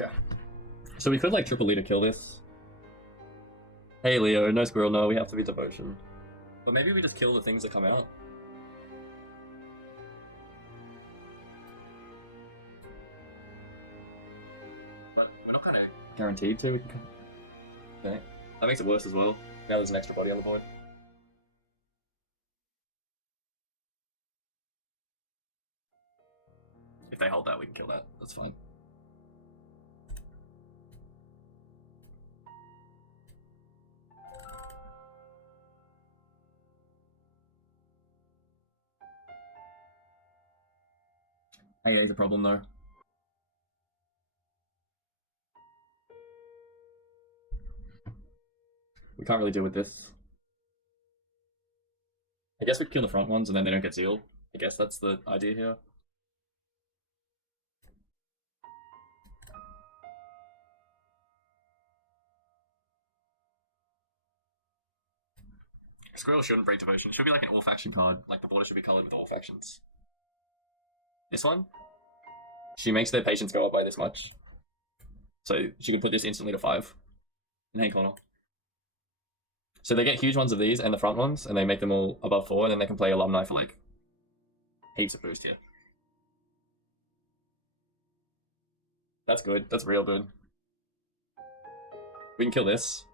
Okay. So we could like triple leader kill this. Hey Leo, no squirrel, no, we have to be devotion. But maybe we just kill the things that come out. But we're not kind of guaranteed to. Okay. That makes it worse as well. Now there's an extra body on the board. If they hold that, we can kill that. That's fine. AA is a problem though. We can't really deal with this. I guess we kill the front ones and then they don't get sealed. I guess that's the idea here. Squirrel shouldn't break devotion. It should be like an all faction card. Like the border should be colored with all factions. This one? She makes their patience go up by this much. So she can put this instantly to 5 in hand corner. So they get huge ones of these and the front ones, and they make them all above 4, and then they can play alumni for like heaps of boost here. That's good. That's real good. We can kill this.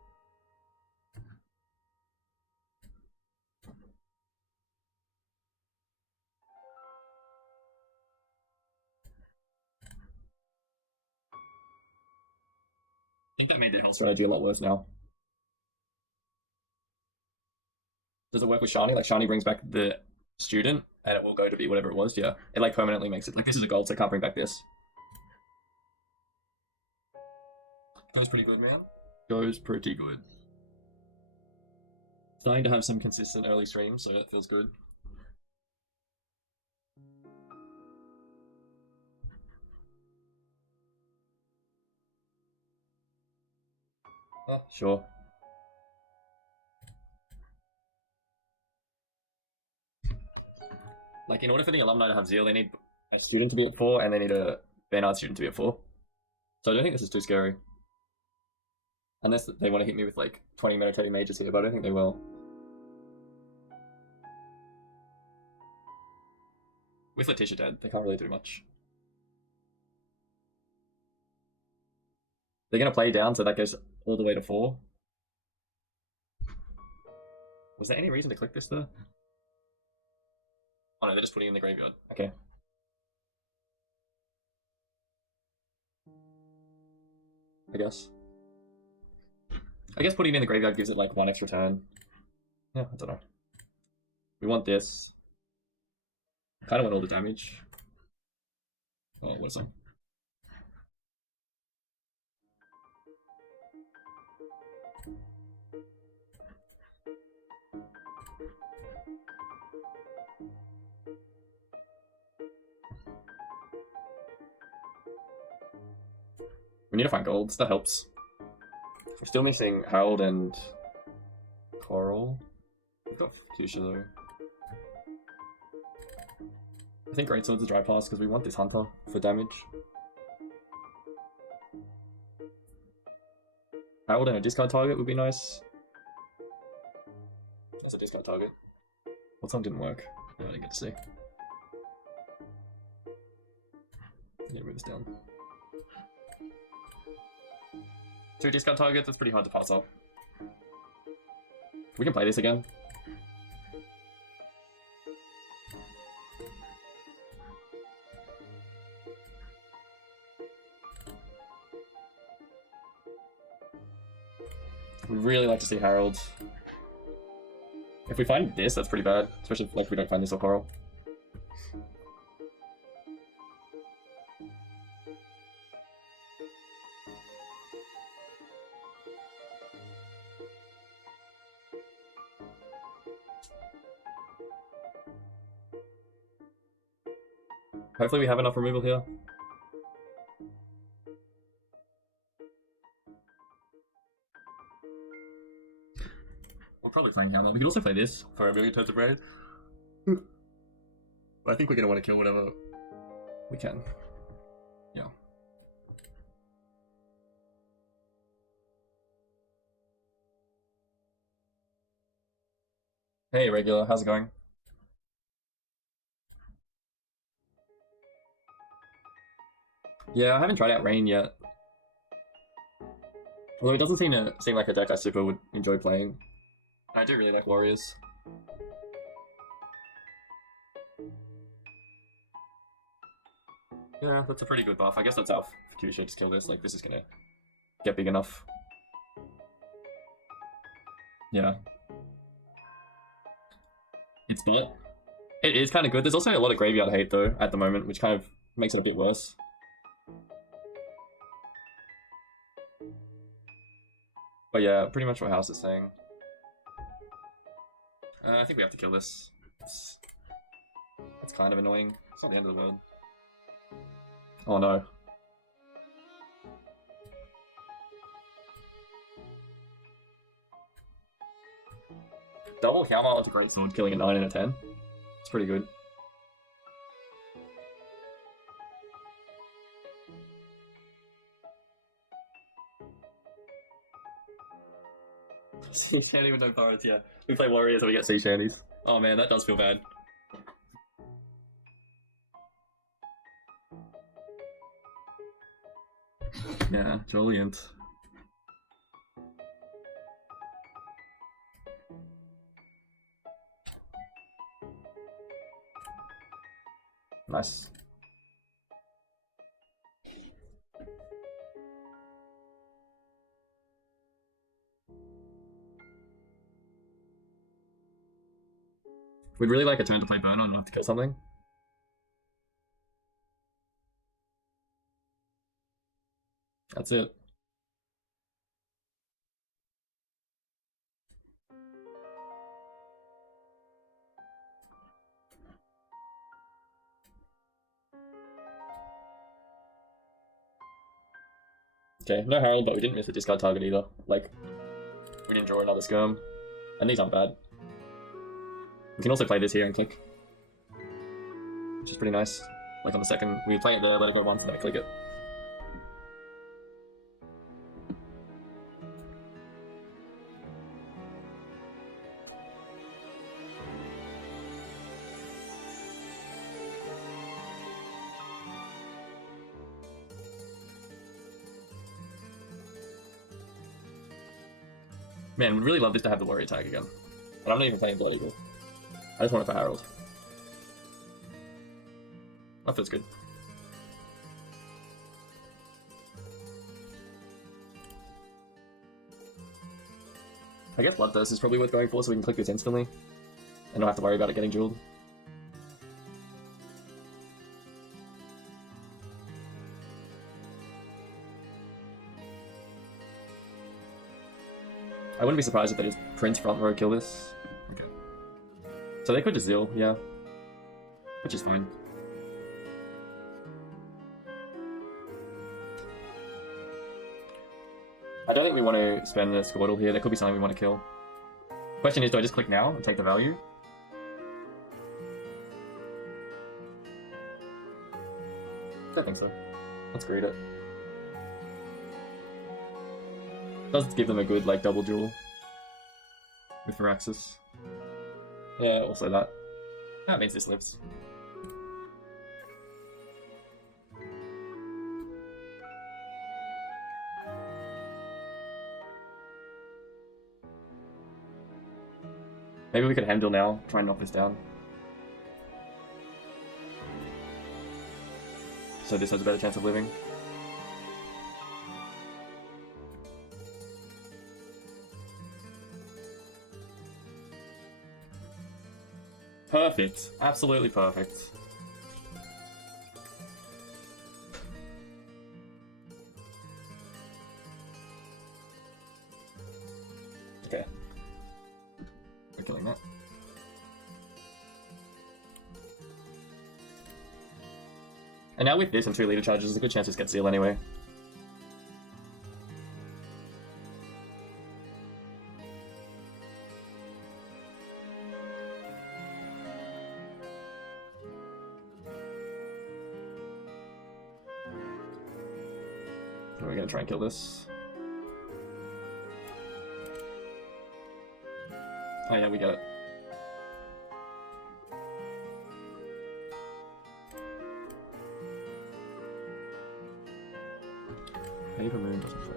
I think that made the whole strategy a lot worse now. Does it work with Shani? Like Shani brings back the student, and it will go to be whatever it was. Yeah, it like permanently makes it like this is a gold, so I can't bring back this. Goes pretty good, man. Goes pretty good. Starting to have some consistent early streams, so that feels good. Oh, sure. Like, in order for the alumni to have zeal, they need a student to be at 4, and they need a Bernard student to be at 4. So I don't think this is too scary. Unless they want to hit me with, like, 20 meditating mages here, but I don't think they will. With Letitia dead, they can't really do much. They're going to play down, so that goes all the way to 4. Was there any reason to click this, though? Oh no, they're just putting it in the graveyard. Okay. I guess putting it in the graveyard gives it like 1 extra turn. Yeah, I don't know. We want this. I kind of want all the damage. Oh, what is that? We need to find golds, that helps. We're still missing Harold and Coral. We've got Fuchsia though. I think Greatsword's a dry pass because we want this Hunter for damage. Harold and a discard target would be nice. That's a discard target. What song didn't work? I didn't get to see. Need to move this down. 2 discard targets, that's pretty hard to pass up. We can play this again. We'd really like to see Harold. If we find this, that's pretty bad. Especially if like, we don't find this or Coral. Hopefully we have enough removal here. We'll probably play Hammer. We could also play this for a million times of raid. But I think we're going to want to kill whatever we can. Yeah. Hey, regular, how's it going? Yeah, I haven't tried out Rain yet. Although it doesn't seem like a deck I super would enjoy playing. I do really like Warriors. Yeah, that's a pretty good buff. I guess that's out for Q should just kill this. Like, this is gonna get big enough. Yeah. It's but it is kind of good. There's also a lot of graveyard hate though at the moment, which kind of makes it a bit worse. But yeah, pretty much what House is saying. I think we have to kill this. It's kind of annoying. It's not the end of the world. Oh no. Double Calmar with a great sword, killing a 9 and a 10. It's pretty good. Sea Shanty with no pirates, yeah. We play Warriors and we get Sea Shanties. Oh man, that does feel bad. Yeah, Joliant. Nice. We'd really like a turn to play Burn on enough to kill something. That's it. Okay, no Herald, but we didn't miss a discard target either. Like, we didn't draw another skirm. And these aren't bad. We can also play this here and click. Which is pretty nice. Like on the second, we play it there, let it go once, then we click it. Man, we'd really love this to have the warrior tag again. But I'm not even playing Blood Eagle. I just want it for Harold. That feels good. I guess Bloodthirst is probably worth going for so we can click this instantly. And not have to worry about it getting jeweled. I wouldn't be surprised if they just Prince front row kill this. Okay. So they could just Zeal, yeah. Which is fine. I don't think we want to spend the Squirtle here. There could be something we want to kill. Question is, do I just click now and take the value? I don't think so. Let's greed it. Does give them a good, like, double duel. With Firaxis. Yeah, also that. That means this lives. Maybe we could handle now, try and knock this down. So this has a better chance of living. Perfect. Absolutely perfect. Okay. We're killing that. And now with this and 2 leader charges, there's a good chance to get Seal anyway. We're gonna try and kill this. Oh yeah, we get it. Paper Moon doesn't play.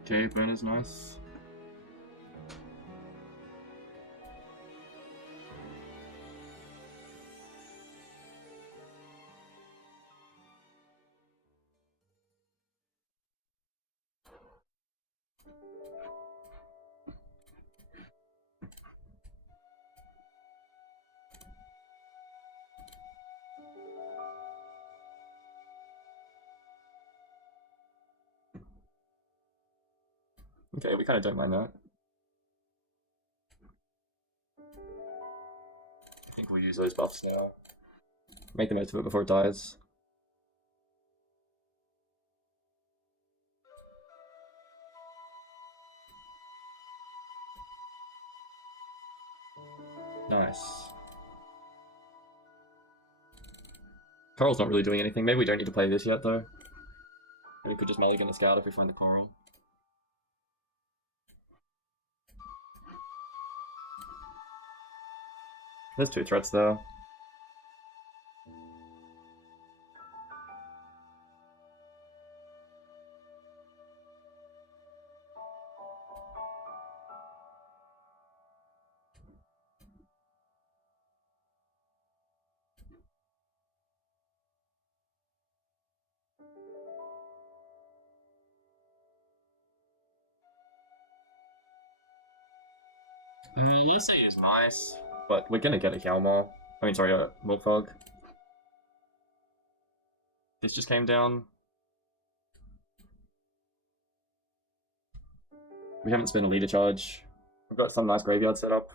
Okay, burn is nice. Okay, we kind of don't mind that. I think we'll use those buffs now. Make the most of it before it dies. Nice. Coral's not really doing anything. Maybe we don't need to play this yet, though. We could just mulligan the scout if we find the coral. There's 2 threats there. Lucy is nice, but we're gonna get a Hjalmar. I mean, sorry, a Mudfog. This just came down. We haven't spent a leader charge. We've got some nice graveyard set up.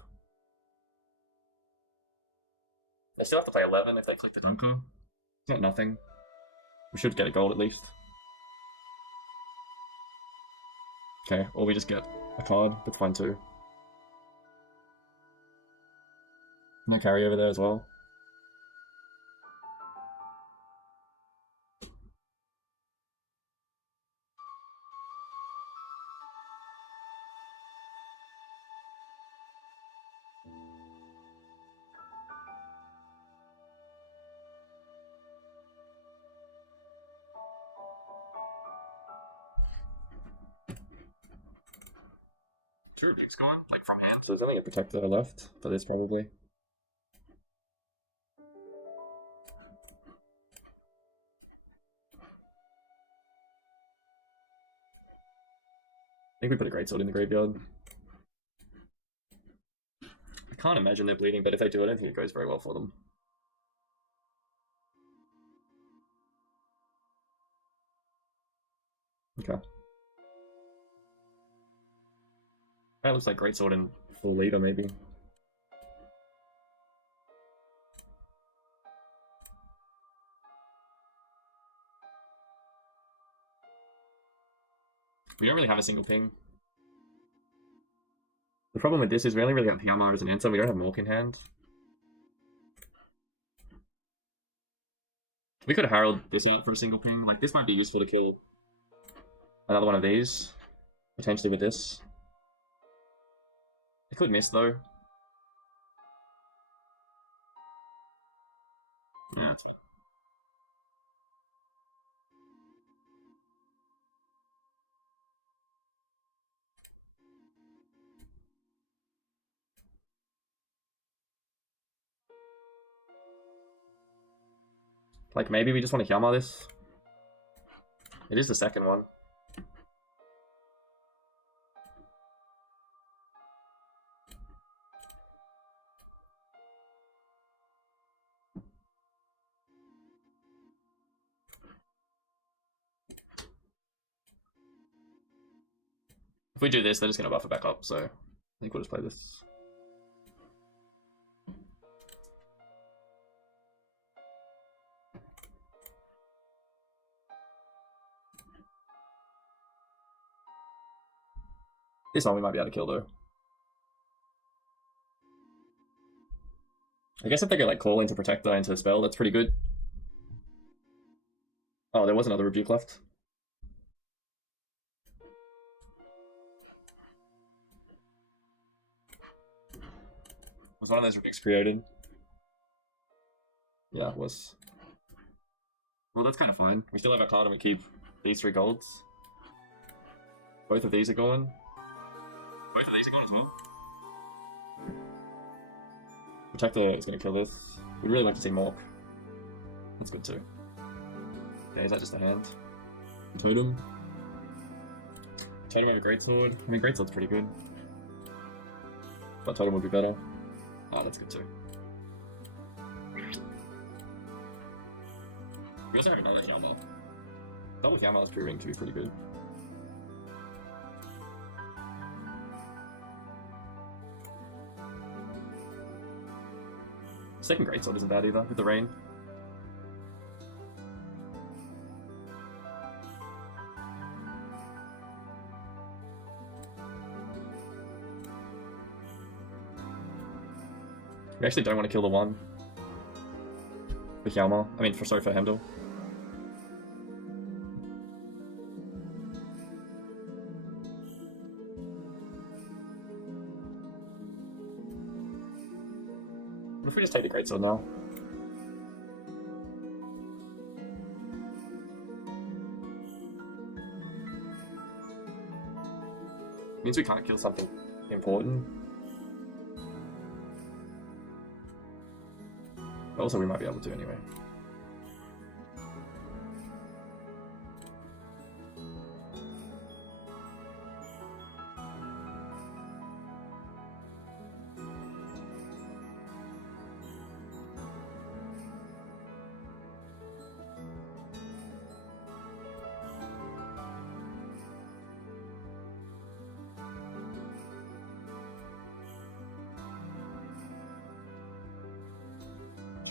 They still have to play 11 if they click the Dunker. It's not nothing. We should get a gold at least. Okay, or we just get a card. That's fine too. No carry over there as well. Two picks going, like from hand. So there's only a protector left for this probably. I think we put a greatsword in the graveyard. I can't imagine they're bleeding, but if they do, I don't think it goes very well for them. Okay. That looks like greatsword and full leader, maybe. We don't really have a single ping. The problem with this is we only really have Hjalmar as an answer, we don't have Mork in hand. We could have Herald this out for a single ping. Like, this might be useful to kill another one of these. Potentially with this. It could miss, though. Yeah. Like, maybe we just want to Hjalmar this. It is the second one. If we do this, they're just going to buffer back up, so I think we'll just play this. This one we might be able to kill, though. I guess if they get like call into Protector into spell, that's pretty good. Oh, there was another Rebuke left. Was one of those Rebukes created? Yeah, it was. Well, that's kind of fine. We still have our card and we keep these 3 golds. Both of these are going. Both of these are going as well. Protector is going to kill this. We'd really like to see Mork. That's good too. Okay, is that just a hand? Totem. Totem over Greatsword. I mean, Greatsword's pretty good. But Totem would be better. Oh, that's good too. We also have another Yama. Double Yama is proving to be pretty good. Second Greatsword isn't bad either, with the rain. We actually don't want to kill the one. With Yama. I mean, sorry, for Heimdall. What if we just take the Greatsword now? Means we can't kill something important. Also, we might be able to anyway.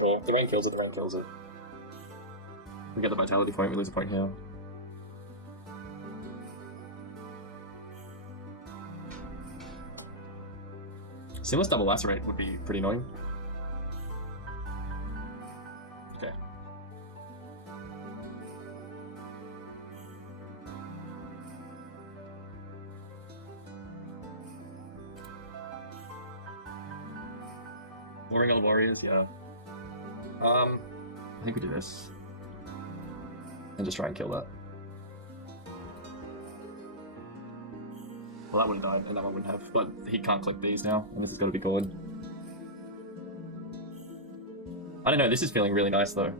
Yeah, the rain kills it, the rain kills it. We get the vitality point, we lose a point here. Sinless double lacerate would be pretty annoying. Okay. Flurry Warriors, yeah. I think we do this. And just try and kill that. Well, that wouldn't die, and that one wouldn't have. But he can't click these now, and this has got to be good. I don't know, this is feeling really nice, though.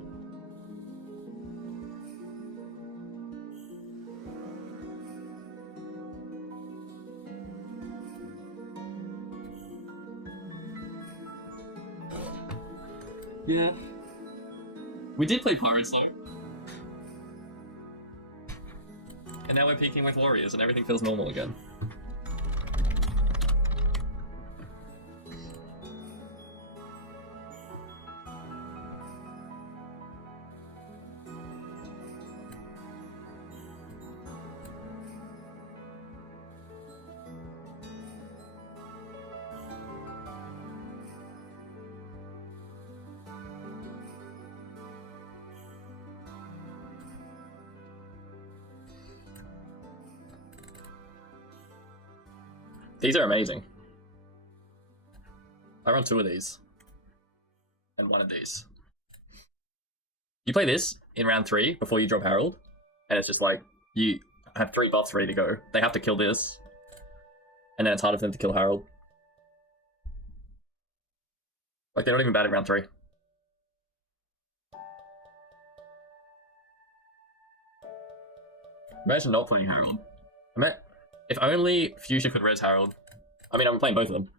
Yeah. We did play Pirates, though. And now we're peaking with Warriors, and everything feels normal again. These are amazing. I run 2 of these. And 1 of these. You play this in round 3 before you drop Herald, and it's just like, you have 3 buffs ready to go. They have to kill this, and then it's harder for them to kill Herald. Like, they're not even bad at round 3. Imagine not playing Herald. If only Fuchsia could res Herald. I mean, I'm playing both of them.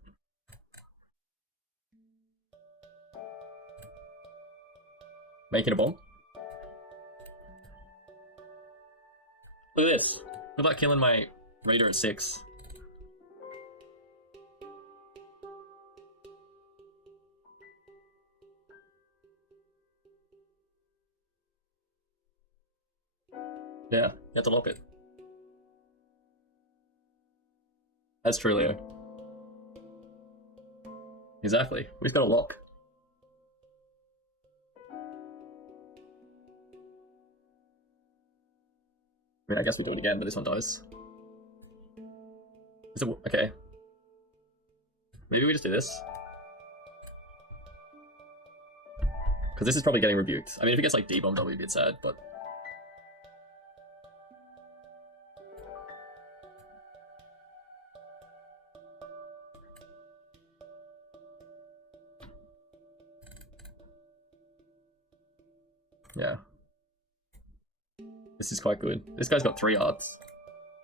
Making a bomb. Look at this. How about killing my Raider at 6? Yeah, you have to lock it. That's true, Leo. Exactly. We've got a lock. I mean, I guess we'll do it again, but this one dies. Is it okay? Maybe we just do this. Because this is probably getting rebuked. I mean, if it gets like D-bombed, that'll be a bit sad, but... yeah. This is quite good. This guy's got 3 arts.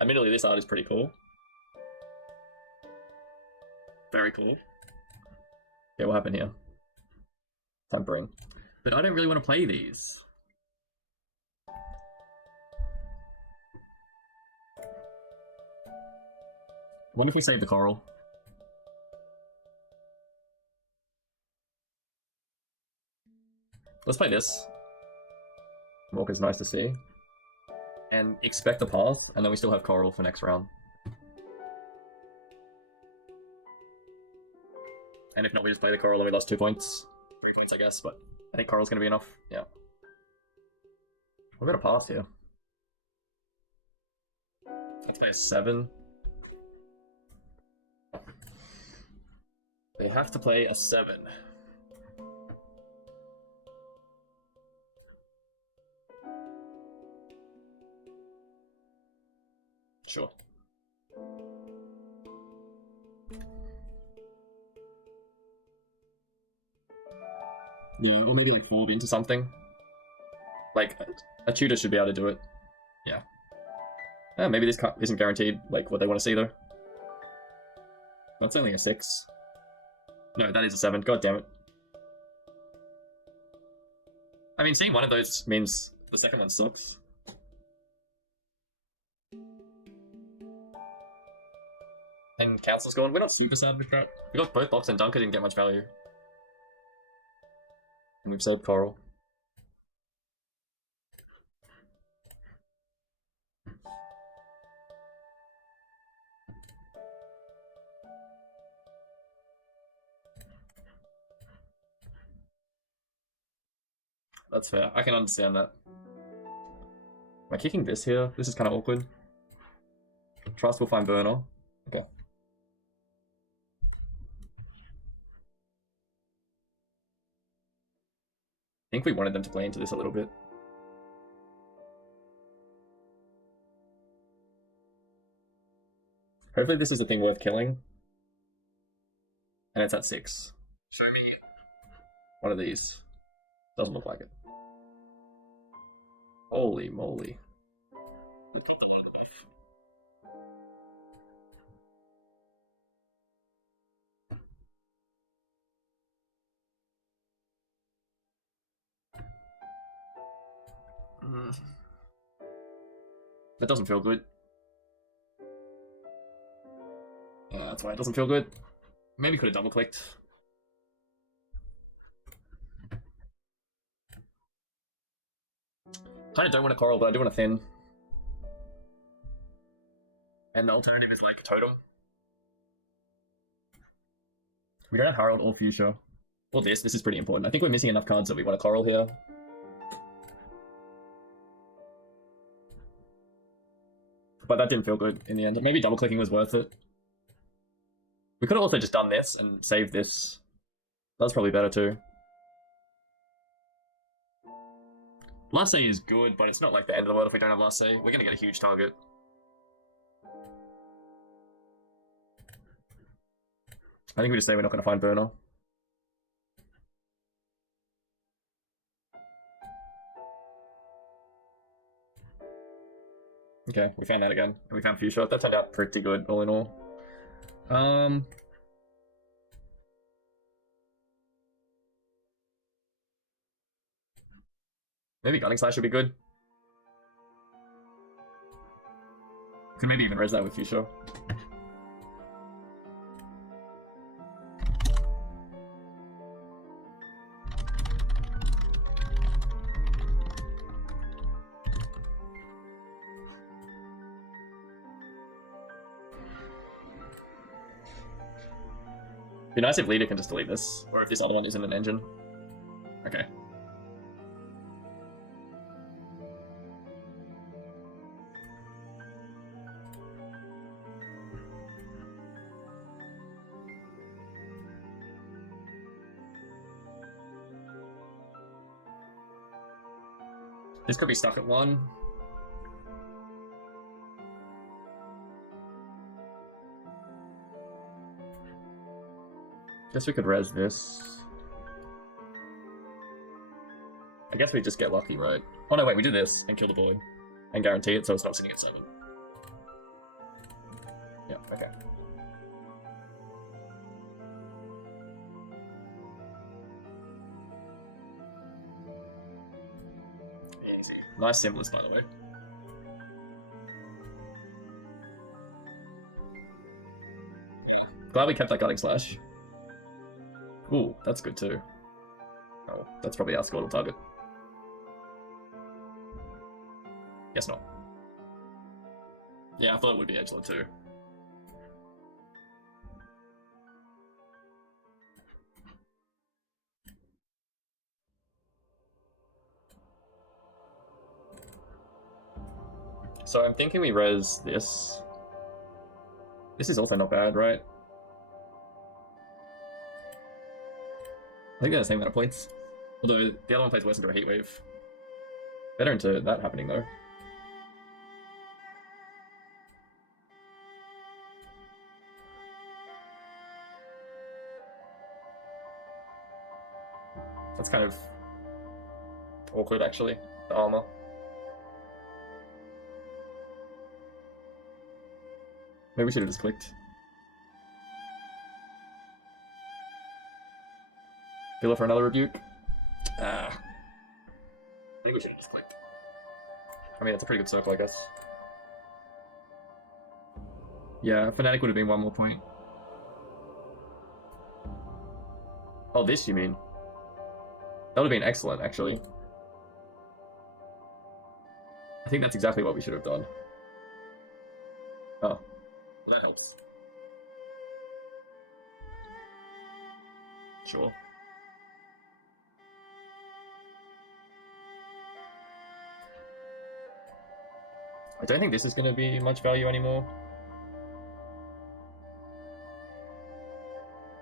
Admittedly, this art is pretty cool. Very cool. Yeah, what happened here? Tampering. But I don't really want to play these. What if we save the coral? Let's play this. Walker's nice to see. And expect the pass, and then we still have coral for next round. And if not, we just play the coral and we lost 2 points. 3 points, I guess, but I think coral's going to be enough. Yeah. We've got a pass here. Let's play a 7. They have to play a 7. Sure. Yeah, or maybe like 4 into something. Like, a tutor should be able to do it. Yeah. Maybe this isn't guaranteed, like, what they want to see, though. That's only a 6. No, that is a 7. God damn it. I mean, seeing one of those means the second one sucks. And Council's gone. We're not super sad with that. We got both Box and Dunker didn't get much value. And we've saved Coral. That's fair. I can understand that. Am I kicking this here? This is kind of awkward. Trust will find burner. Okay. I think we wanted them to play into this a little bit. Hopefully this is a thing worth killing. And it's at 6. Show me one of these. Doesn't look like it. Holy moly. We popped a lot of the buff. That doesn't feel good. Yeah, that's why it doesn't feel good. Maybe could have double clicked. Kind of don't want a coral, but I do want a thin. And the alternative is like a totem. We don't have Harold or Fuchsia. Or this is pretty important. I think we're missing enough cards that we want a coral here. But that didn't feel good in the end. Maybe double clicking was worth it. We could have also just done this and saved this. That's probably better too. Last say is good, but it's not like the end of the world if we don't have last say. We're going to get a huge target. I think we just say we're not going to find burner. Okay, we found that again. And we found Fuchsia. That turned out pretty good, all in all. Maybe Gunning Slash would be good. Could maybe even res that with Fuchsia. Be nice if leader can just delete this, or if this other one isn't an engine. Okay. This could be stuck at 1. Guess we could res this. I guess we just get lucky, right? Oh no, wait, we do this and kill the boy. And guarantee it so it's not sitting at 7. Yeah, okay. Easy. Nice symbols, by the way. Glad we kept that Gutting Slash. Ooh, that's good too. Oh, that's probably our squirtle target. Guess not. Yeah, I thought it would be Edgelord too. So I'm thinking we res this. This is also not bad, right? I think they're the same amount of points. Although the other one plays worse into a Heat Wave. Better into that happening though. That's kind of awkward actually, the armor. Maybe we should have just clicked. Filler for another rebuke? I think we should have just clicked. I mean, it's a pretty good circle, I guess. Yeah, Fnatic would have been 1 more point. Oh, this you mean? That would have been excellent, actually. I think that's exactly what we should have done. Oh, well, that helps. Sure. I don't think this is going to be much value anymore.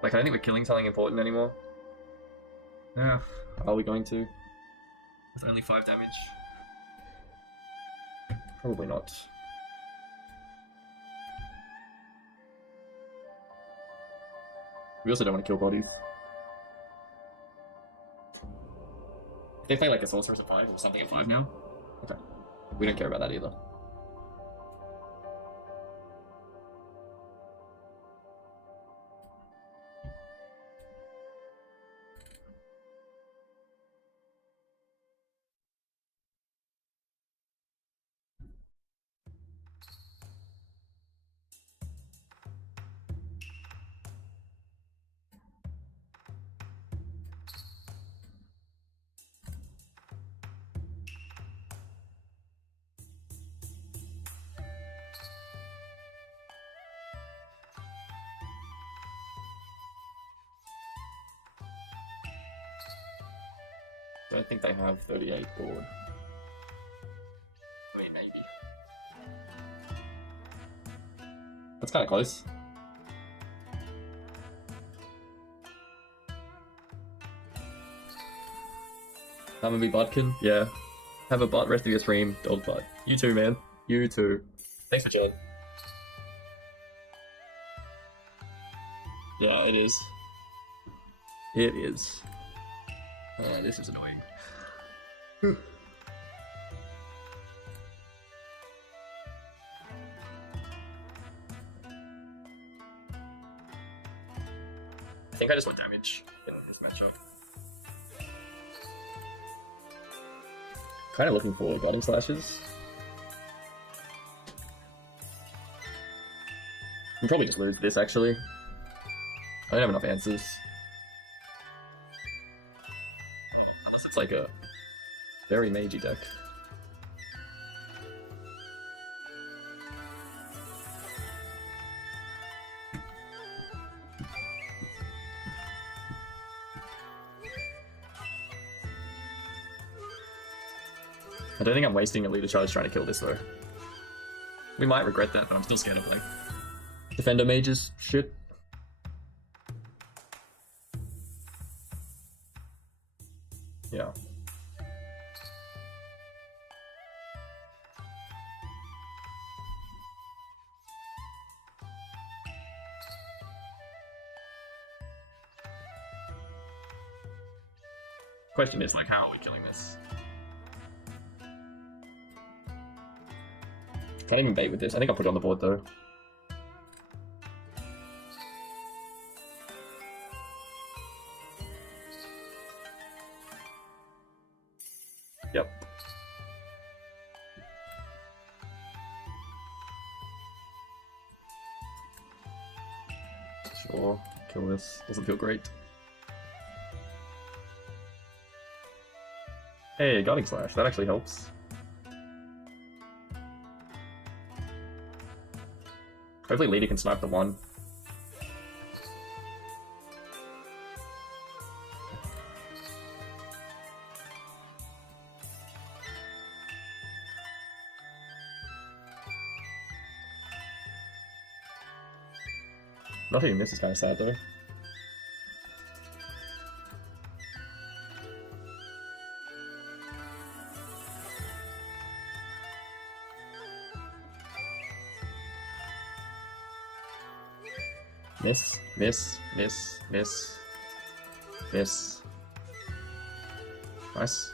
Like, I don't think we're killing something important anymore. Yeah, are we going to? With only 5 damage? Probably not. We also don't want to kill bodies. If they play like a sorceress at 5 or something at 5 now? Okay. We don't care about that either. I don't think they have 38 board. I mean, maybe. That's kind of close. That would be Budkin? Yeah. Have a butt rest of your stream, dog butt. You too, man. You too. Thanks for chilling. Yeah, it is. It is. Oh, this is annoying. I think I just want damage in this matchup. Kind of looking for Guiding Slashes. We'll probably just lose this actually. I don't have enough answers. Unless it's like a very magey deck. I don't think I'm wasting a leader charge trying to kill this though. We might regret that, but I'm still scared of like Defender mages shit. Yeah. question is, like, how are we killing this? Can't even bait with this. I think I'll put it on the board, though. Yep. Sure. Kill this. Doesn't feel great. Hey, Guarding Slash. That actually helps. Hopefully Leader can snipe the 1. Not hitting this is kind of sad, though. Miss, miss, miss, miss, miss. Nice.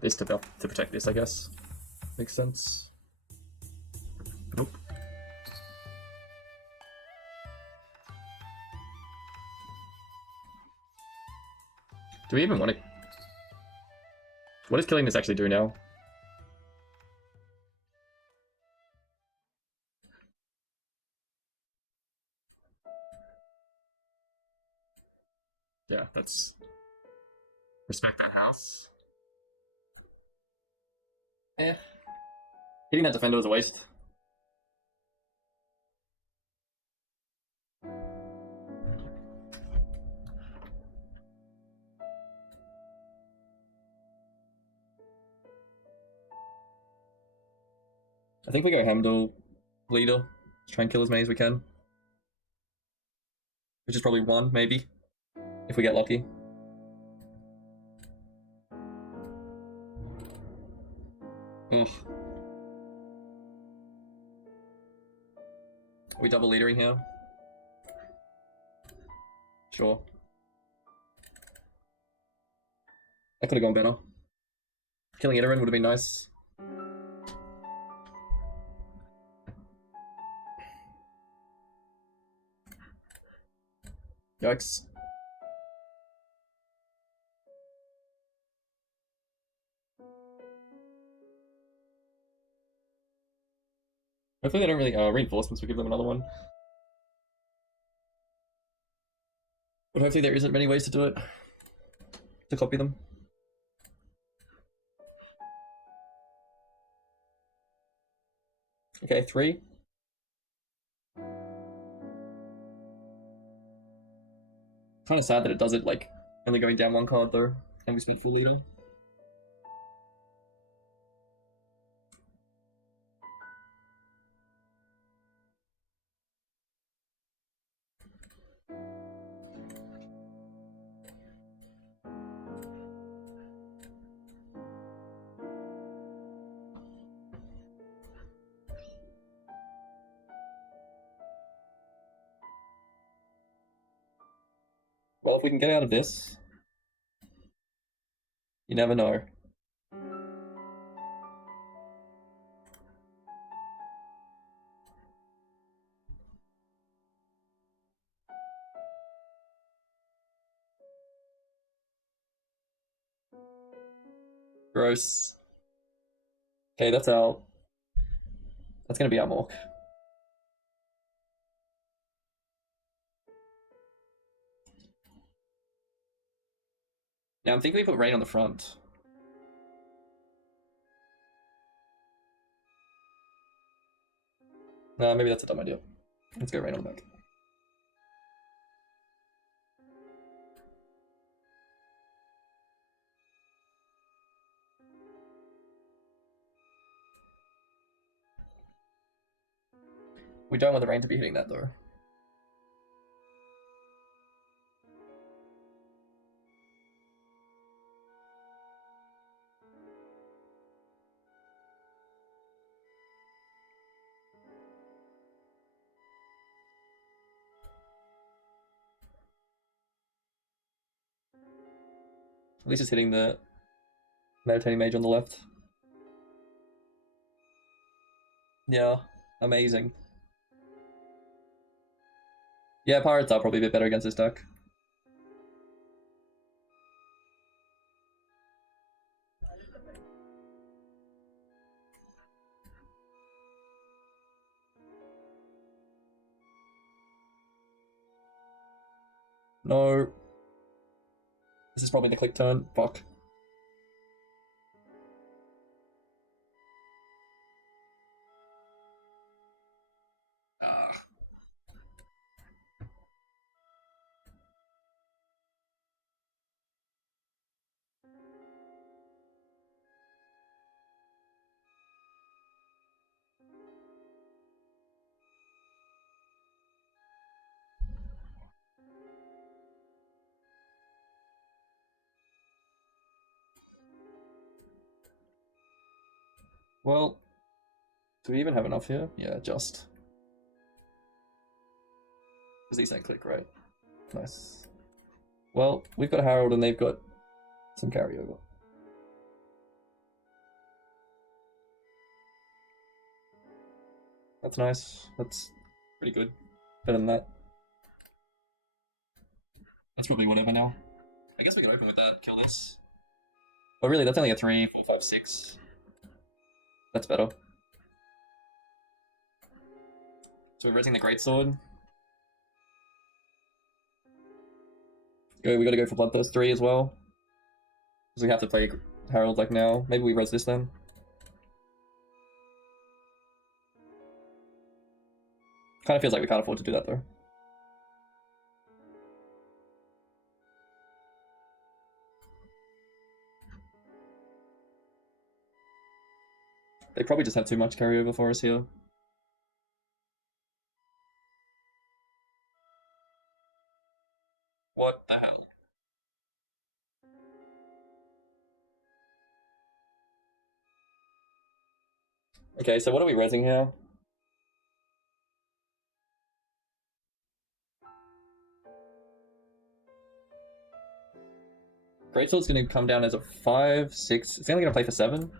This to protect this, I guess. Makes sense. Nope. Do we even want to... What does killing this actually do now? Yeah, that's... Respect that house. Eh. Hitting that defender was a waste. I think we go Hamdall Leader. Try and kill as many as we can. Which is probably 1, maybe. If we get lucky. Ugh. Are we double leadering here? Sure. That could have gone better. Killing Iterin would have been nice. Yikes. Hopefully they don't really reinforcements will give them another one. But hopefully there isn't many ways to do it. To copy them. Okay, 3. Kind of sad that it does it, like, only going down 1 card though, and we spent full leader. Well, if we can get out of this, you never know. Gross. Okay, that's gonna be our mork. Now I'm thinking we put Rain on the front. No, maybe that's a dumb idea. Let's go Rain on the back. We don't want the Rain to be hitting that though. At least it's hitting the meditating mage on the left. Yeah, amazing. Yeah, pirates are probably a bit better against this deck. No. This is probably the click turn. Fuck. Well, do we even have enough here? Yeah, just. Because these don't click, right? Nice. Well, we've got Harold and they've got some carryover. That's nice. That's pretty good. Better than that. That's probably whatever now. I guess we can open with that, kill this. But really, that's only a 3, 4, 5, 6. That's better. So we're resing the Greatsword. We gotta go for Bloodthirst 3 as well. Because we have to play Harold like now. Maybe we res this then. Kind of feels like we can't afford to do that though. They probably just have too much carryover for us here. What the hell? Okay, so what are we resing here? Greatsword's gonna come down as a 5, 6. It's only gonna play for 7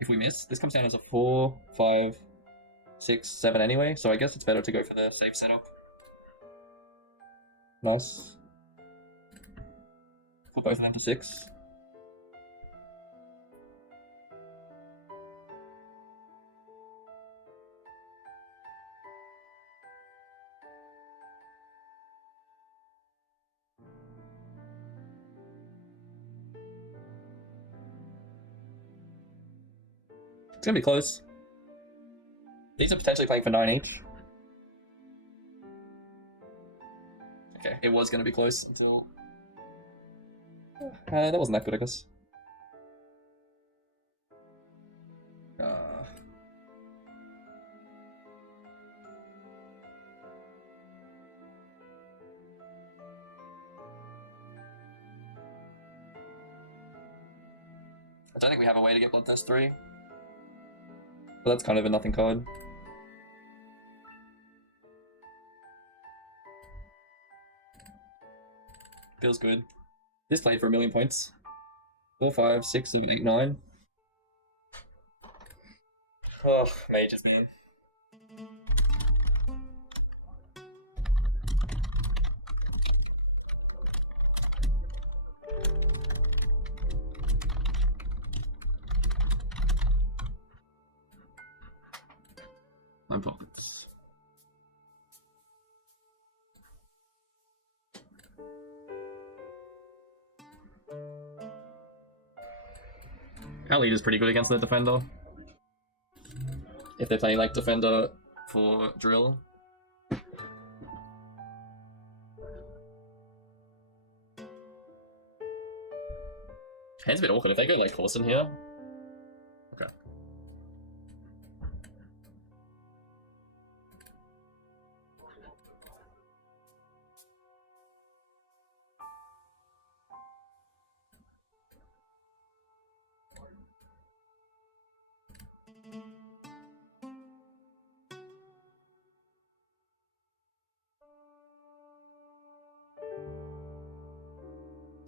if we miss. This comes down as a 4, 5, 6, 7 anyway, so I guess it's better to go for the safe setup. Nice. Put both of them to 6. It's gonna be close. These are potentially playing for 9 each. Okay, it was gonna be close until... that wasn't that good, I guess. I don't think we have a way to get Bloodthirst 3. But that's kind of a nothing card. Feels good. This played for 1,000,000 points. 4, 5, 6, 7, 8, 9. Oh, mage is there. My pockets. Our lead is pretty good against the defender. If they're playing like defender for drill. Hand's a bit awkward if they go like Corson here. Okay.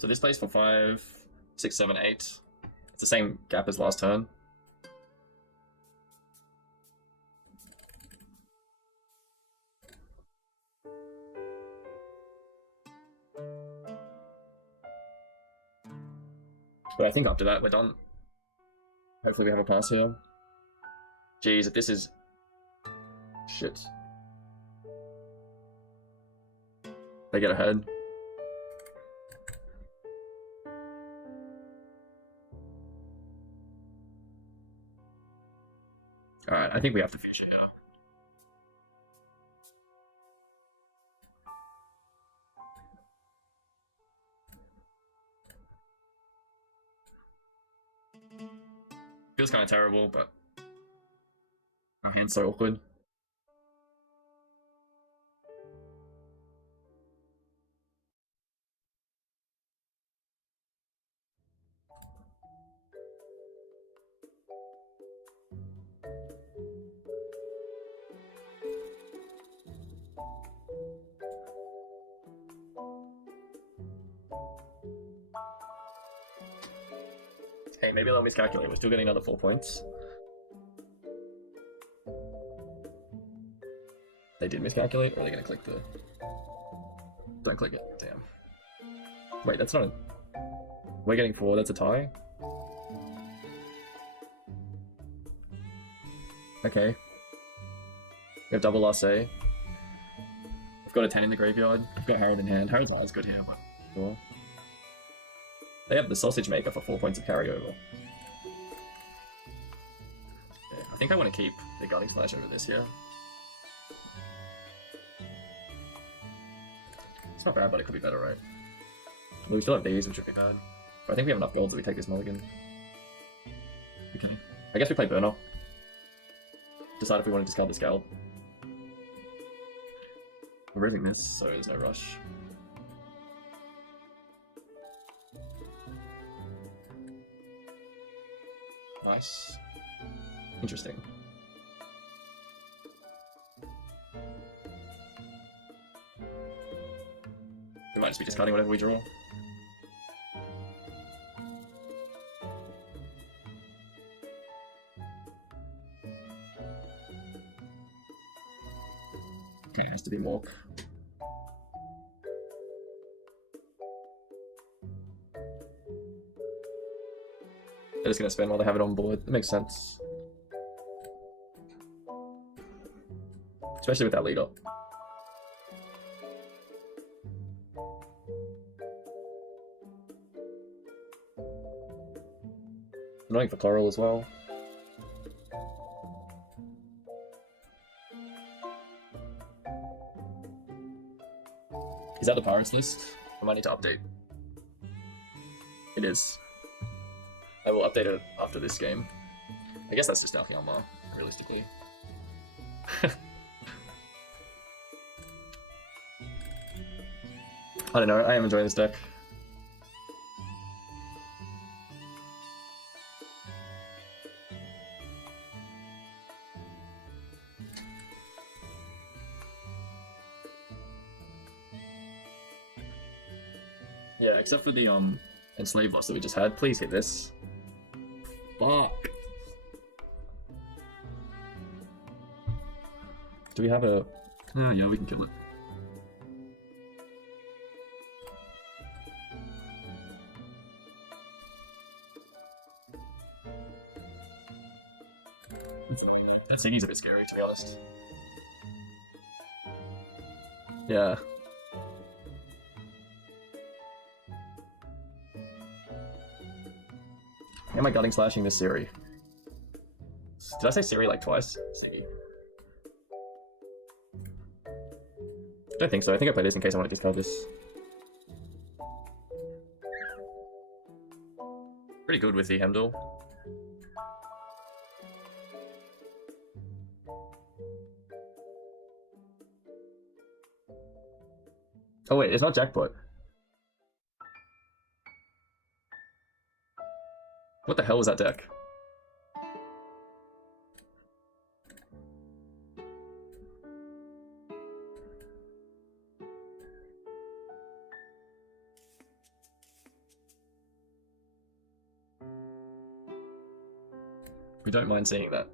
So this plays for 5, 6, 7, 8. It's the same gap as last turn. But I think after that we're done. Hopefully we have a pass here. Jeez, if this is... Shit. They get ahead. Alright, I think we have to finish it here. Feels kind of terrible, but our hand's so awkward. Hey, maybe they'll miscalculate. We're still getting another 4 points. They did miscalculate, or are they gonna click the... Don't click it, damn. Wait, that's not a... We're getting 4, that's a tie? Okay. We have double last say. We've got a 10 in the graveyard. We've got Harold in hand. Harold's not as good here, but sure. They have the sausage maker for 4 points of carryover. Yeah, I think I want to keep the Guarding Splash over this here. It's not bad, but it could be better, right? Well, we still have these, which would be bad. But I think we have enough golds that we take this mulligan. Okay. I guess we play Burner. Decide if we want to discard the Scald. We're moving this, so there's no rush. Nice. Interesting. We might just be discarding whatever we draw. Okay, it has to be walk. They're just gonna spend while they have it on board. That makes sense. Especially with that lead up. Annoying for Coral as well. Is that the Pirates list? I might need to update. It is. I will update it after this game. I guess that's just Alkialma, realistically. I don't know, I am enjoying this deck. Yeah, except for the Enslave boss that we just had. Please hit this. Fuck. Do we have a... Oh, yeah, we can kill it. That Ziggy's a bit scary, to be honest. Yeah. Am I gutting slashing this Siri? Did I say Siri like twice? Siggy. Don't think so. I think I played this in case I want to discard this. Pretty good with the Hemdall. Oh wait, it's not Jackpot. What the hell was that deck? We don't mind seeing that.